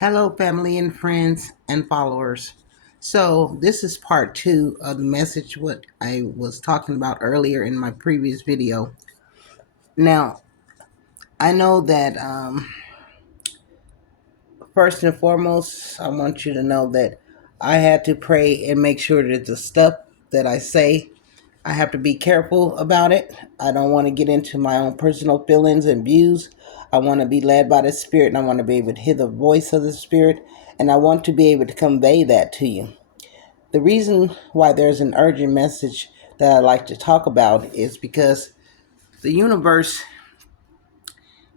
Hello, family and friends and followers. So, this is part two of the message what I was talking about earlier in my previous video. Now, I know that first and foremost, I want you to know that I had to pray and make sure that the stuff that I say, I have to be careful about it. I don't want to get into my own personal feelings and views. I want to be led by the Spirit, and I want to be able to hear the voice of the Spirit, and I want to be able to convey that to you. The reason why there's an urgent message that I like to talk about is because the universe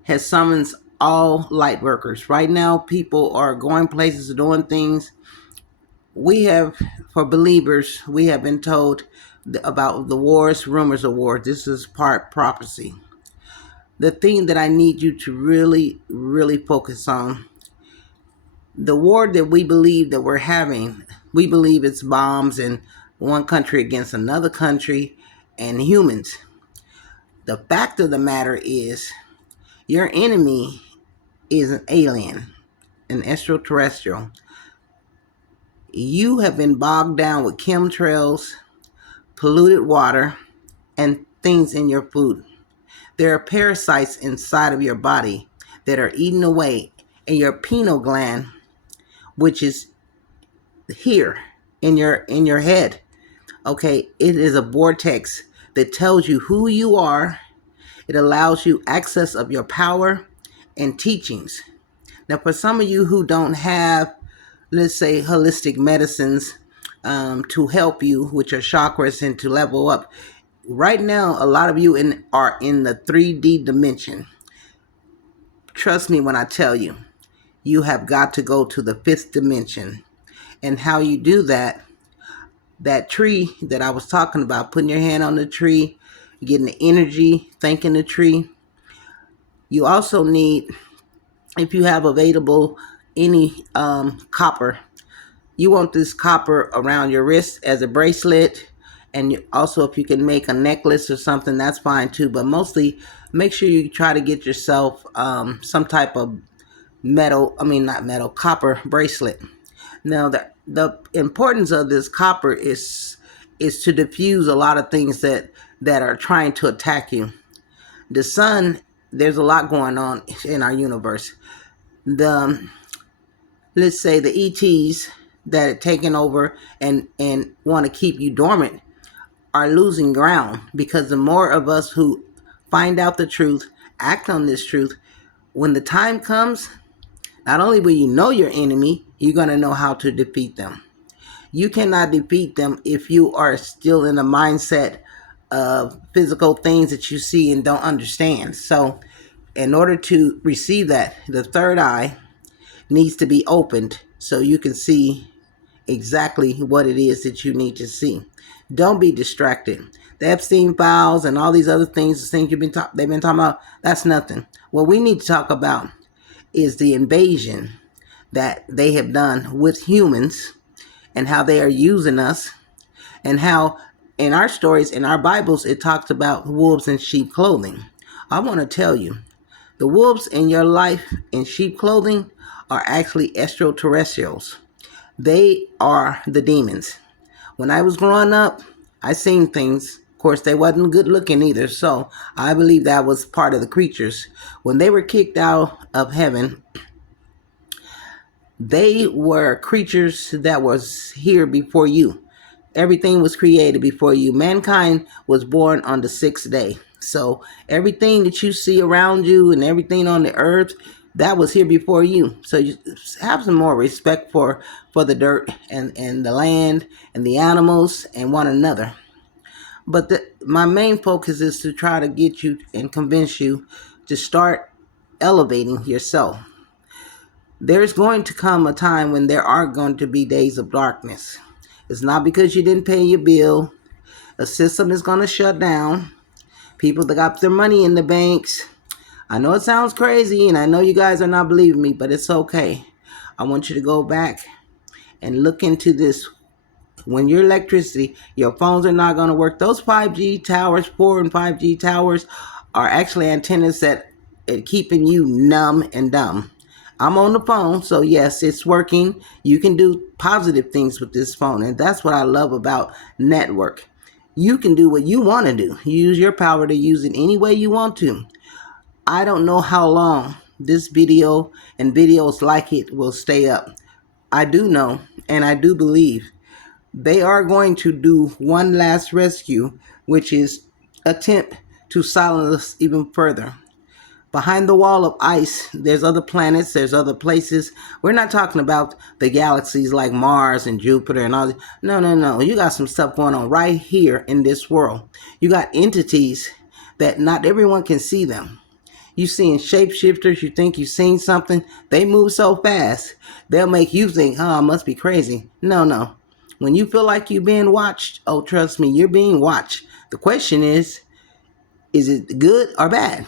has summoned all light workers. Right now, people are going places, doing things. We have, for believers, we have been told about the wars, rumors of war. This is part prophecy. The thing that I need you to really, really focus on, the war that we believe that we're having, we believe it's bombs in one country against another country and humans. The fact of the matter is, your enemy is an alien, an extraterrestrial. You have been bogged down with chemtrails, polluted water, and things in your food. There are parasites inside of your body that are eating away in your pineal gland, which is here in your head. Okay, it is a vortex that tells you who you are. It allows you access of your power and teachings. Now, for some of you who don't have, let's say, holistic medicines to help you with your chakras and to level up, right now, a lot of you are in the 3D dimension. Trust me when I tell you, you have got to go to the fifth dimension. And how you do that, that tree that I was talking about, putting your hand on the tree, getting the energy, thanking the tree. You also need, if you have available any copper, you want this copper around your wrist as a bracelet. And also, if you can make a necklace or something, that's fine too. But mostly, make sure you try to get yourself some type of not metal, copper bracelet. Now, the importance of this copper is to diffuse a lot of things that are trying to attack you. The sun, there's a lot going on in our universe. The let's say the ETs that are taking over and want to keep you dormant are losing ground, because the more of us who find out the truth, act on this truth, when the time comes, not only will you know your enemy, you're going to know how to defeat them. You cannot defeat them if you are still in the mindset of physical things that you see and don't understand. So, in order to receive that, the third eye needs to be opened so you can see exactly what it is that you need to see. Don't be distracted. The Epstein files and all these other things, the things they've been talking about, that's nothing. What we need to talk about is the invasion that they have done with humans, and how they are using us, and how in our stories, in our Bibles, it talks about wolves in sheep clothing. I want to tell you, the wolves in your life in sheep clothing are actually extraterrestrials. They are the demons. When I was growing up, I seen things. Of course, they wasn't good looking either, so I believe that was part of the creatures. When they were kicked out of heaven, they were creatures that was here before you. Everything was created before you. Mankind was born on the sixth day. So everything that you see around you and everything on the earth, that was here before you. So you have some more respect for the dirt and the land and the animals and one another. But my main focus is to try to get you and convince you to start elevating yourself. There's going to come a time when there are going to be days of darkness. It's not because you didn't pay your bill. A system is going to shut down. People that got their money in the banks. I know it sounds crazy, and I know you guys are not believing me, but it's okay. I want you to go back and look into this. When your electricity, your phones are not going to work. Those 5G towers, 4 and 5G towers, are actually antennas that are keeping you numb and dumb. I'm on the phone, so yes, it's working. You can do positive things with this phone, and that's what I love about network. You can do what you want to do. Use your power to use it any way you want to. I don't know how long this video and videos like it will stay up. I do know, and I do believe they are going to do one last rescue, which is attempt to silence us even further. Behind the wall of ice, there's other planets, there's other places. We're not talking about the galaxies like Mars and Jupiter and all that. No, no, no. You got some stuff going on right here in this world. You got entities that not everyone can see them. You seeing shapeshifters, you think you've seen something, they move so fast, they'll make you think, oh, I must be crazy. No, no. When you feel like you're being watched, oh, trust me, you're being watched. The question is it good or bad?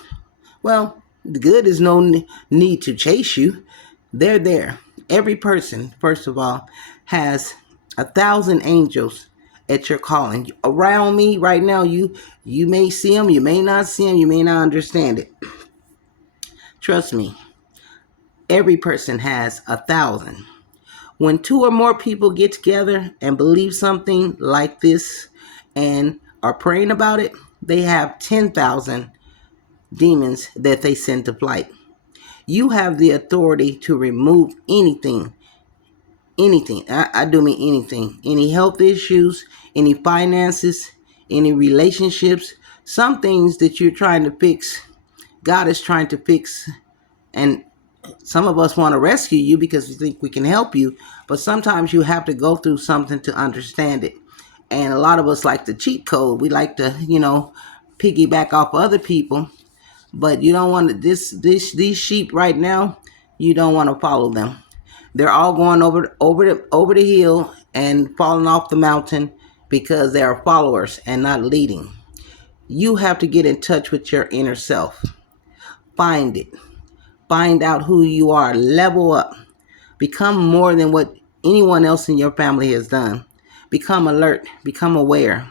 Well, the good is no need to chase you. They're there. Every person, first of all, has 1,000 angels at your calling. Around me right now, you may see them, you may not see them, you may not understand it. Trust me, every person has 1,000. When two or more people get together and believe something like this and are praying about it, they have 10,000 demons that they send to flight. You have the authority to remove anything. Anything. I do mean anything. Any health issues, any finances, any relationships, some things that you're trying to fix, God is trying to fix. And some of us want to rescue you because we think we can help you, but sometimes you have to go through something to understand it. And a lot of us like the cheat code. We like to, piggyback off other people, but you don't want to these sheep right now, you don't want to follow them. They're all going over the hill and falling off the mountain because they are followers and not leading. You have to get in touch with your inner self. Find it. Find out who you are. Level up. Become more than what anyone else in your family has done. Become alert. Become aware.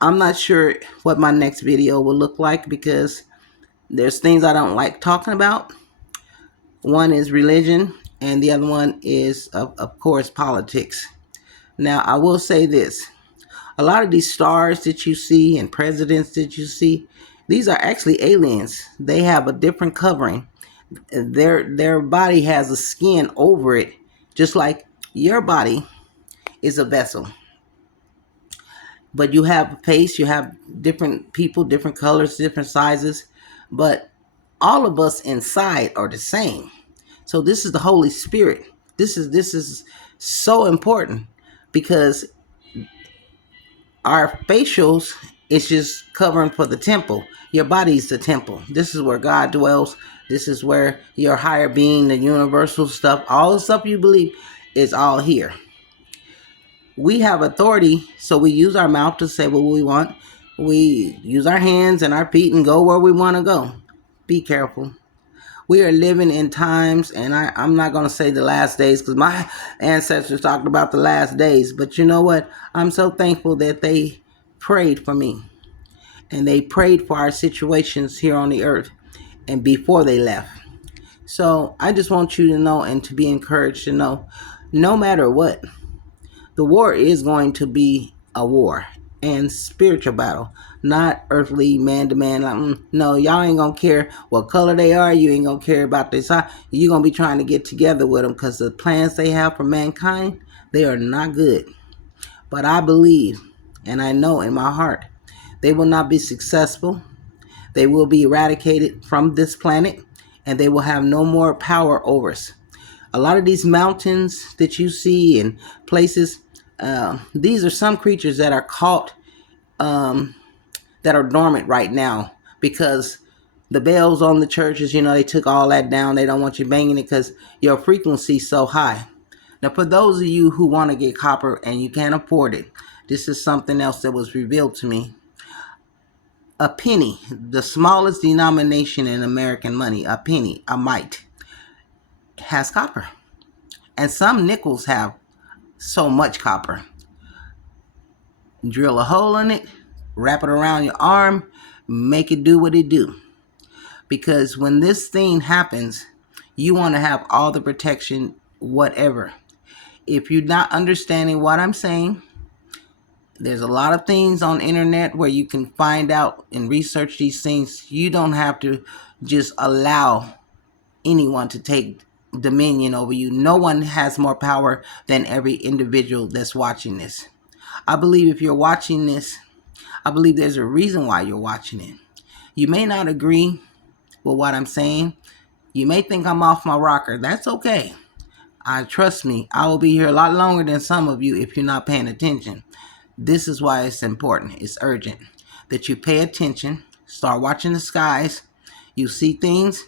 I'm not sure what my next video will look like because there's things I don't like talking about. One is religion, and the other one is, of course, politics. Now, I will say this. A lot of these stars that you see and presidents that you see, these are actually aliens. They have a different covering. Their body has a skin over it, just like your body is a vessel. But you have a face, you have different people, different colors, different sizes, but all of us inside are the same. So this is the Holy Spirit. This is so important because our facials is just covering for the temple. Your body's the temple. This is where God dwells. This is where your higher being, the universal stuff, all the stuff you believe is all here. We have authority, so we use our mouth to say what we want. We use our hands and our feet and go where we want to go. Be careful. We are living in times, and I'm not going to say the last days because my ancestors talked about the last days. But you know what? I'm so thankful that they prayed for me. And they prayed for our situations here on the earth and before they left. So I just want you to know and to be encouraged to know, no matter what, the war is going to be a war and spiritual battle, not earthly man to man. Like, no, y'all ain't gonna care what color they are. You ain't gonna care about this. You're gonna be trying to get together with them because the plans they have for mankind, they are not good. But I believe and I know in my heart they will not be successful. They will be eradicated from this planet and they will have no more power over us. A lot of these mountains that you see and places, these are some creatures that are caught, that are dormant right now because the bells on the churches, they took all that down. They don't want you banging it because your frequency's so high. Now, for those of you who want to get copper and you can't afford it, this is something else that was revealed to me. A penny, the smallest denomination in American money, a penny, a mite, has copper. And some nickels have so much copper. Drill a hole in it, wrap it around your arm, make it do what it do. Because when this thing happens, You want to have all the protection, whatever. If you're not understanding what I'm saying, there's a lot of things on the internet where you can find out and research these things. You don't have to just allow anyone to take dominion over you. No one has more power than every individual that's watching this. I believe if you're watching this, I believe there's a reason why you're watching it. You may not agree with what I'm saying. You may think I'm off my rocker. That's okay. Trust me, I will be here a lot longer than some of you if you're not paying attention. This is why it's important. It's urgent that you pay attention, start watching the skies. You see things.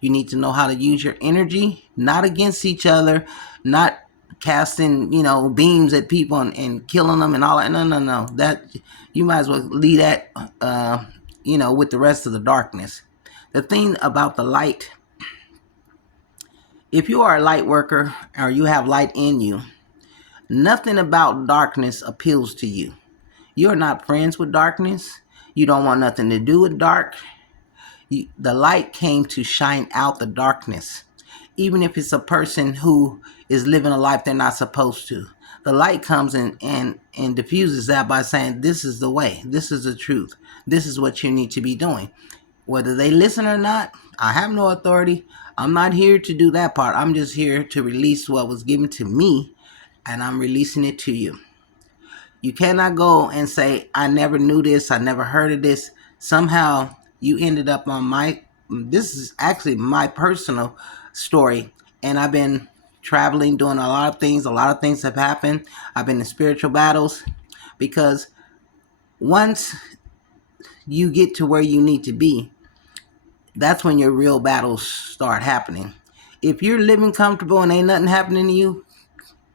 You need to know how to use your energy, not against each other, not casting, beams at people and killing them and all that. No, no, no. That you might as well leave that, with the rest of the darkness. The thing about the light, if you are a light worker or you have light in you, nothing about darkness appeals to you. You're not friends with darkness. You don't want nothing to do with dark. The light came to shine out the darkness. Even if it's a person who is living a life they're not supposed to. The light comes and diffuses that by saying, this is the way. This is the truth. This is what you need to be doing. Whether they listen or not, I have no authority. I'm not here to do that part. I'm just here to release what was given to me, and I'm releasing it to you. You cannot go and say, I never knew this, I never heard of this. Somehow you ended up on this is actually my personal story. And I've been traveling, doing a lot of things. A lot of things have happened. I've been in spiritual battles because once you get to where you need to be, that's when your real battles start happening. If you're living comfortable and ain't nothing happening to you,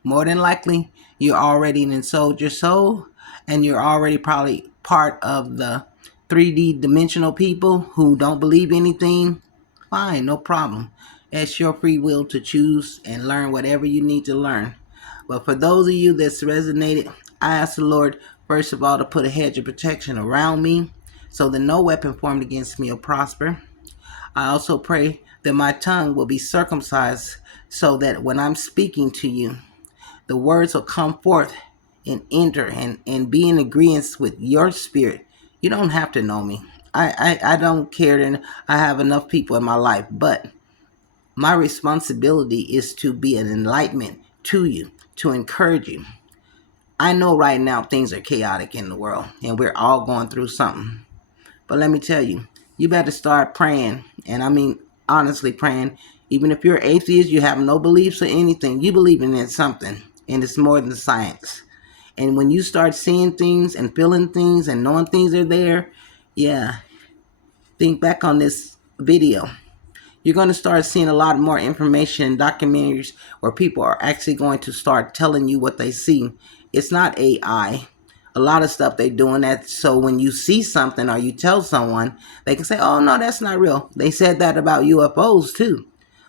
more than likely, you're already ensouled your soul, and you're already probably part of the 3D dimensional people who don't believe anything. Fine, no problem. It's your free will to choose and learn whatever you need to learn. But for those of you that's resonated, I ask the Lord, first of all, to put a hedge of protection around me so that no weapon formed against me will prosper. I also pray that my tongue will be circumcised so that when I'm speaking to you, the words will come forth and enter and be in agreement with your spirit. You don't have to know me. I don't care, and I have enough people in my life, but my responsibility is to be an enlightenment to you, to encourage you. I know right now things are chaotic in the world, and we're all going through something. But let me tell you, you better start praying, and I mean honestly praying. Even if you're atheist, you have no beliefs or anything, you believe in something, and it's more than science. And when you start seeing things and feeling things and knowing things are there, yeah, think back on this video. You're going to start seeing a lot more information and documentaries where people are actually going to start telling you what they see. It's not AI. A lot of stuff they're doing that so when you see something or you tell someone, they can say, oh, no, that's not real. They said that about UFOs too.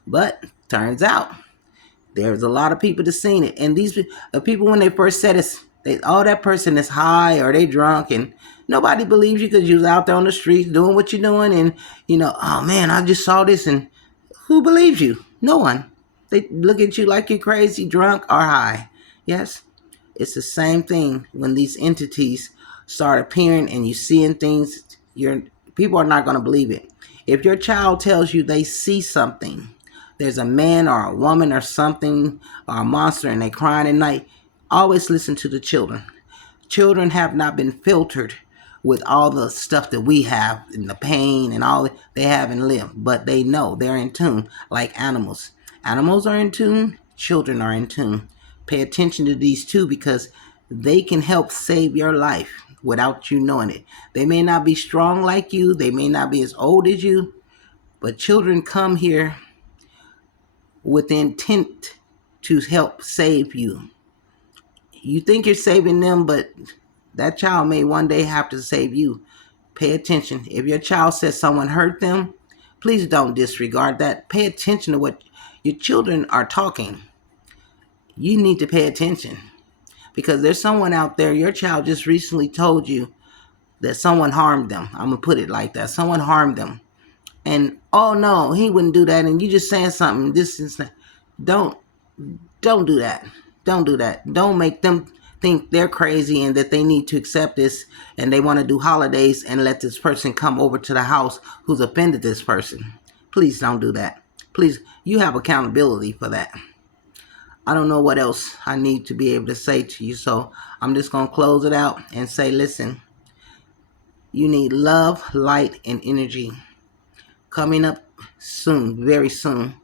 But turns out there's a lot of people that seen it. And these people, when they first said it, that person is high or they drunk, and nobody believes you because you was out there on the streets doing what you're doing. And, oh man, I just saw this. And who believes you? No one. They look at you like you're crazy, drunk, or high. Yes, it's the same thing when these entities start appearing and you seeing things. People are not going to believe it. If your child tells you they see something, there's a man or a woman or something or a monster and they crying at night, always listen to the children. Children have not been filtered with all the stuff that we have and the pain and all they haven't lived, but they know they're in tune like animals. Animals are in tune, children are in tune. Pay attention to these two because they can help save your life without you knowing it. They may not be strong like you, they may not be as old as you, but children come here with intent to help save you. You think you're saving them, but that child may one day have to save you. Pay attention. If your child says someone hurt them, please don't disregard that. Pay attention to what your children are talking. You need to pay attention because there's someone out there, your child just recently told you that someone harmed them. I'm going to put it like that. Someone harmed them. And oh no, he wouldn't do that, and you just saying something. This is not, don't don't do that. Don't do that. Don't make them think they're crazy and that they need to accept this and they want to do holidays and let this person come over to the house who's offended this person. Please don't do that. Please, you have accountability for that. I don't know what else I need to be able to say to you, so I'm just going to close it out and say, listen, you need love, light, and energy coming up soon, very soon.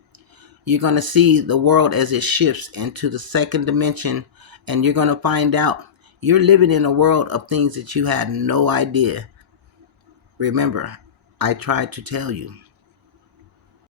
You're going to see the world as it shifts into the second dimension, and you're going to find out you're living in a world of things that you had no idea. Remember, I tried to tell you.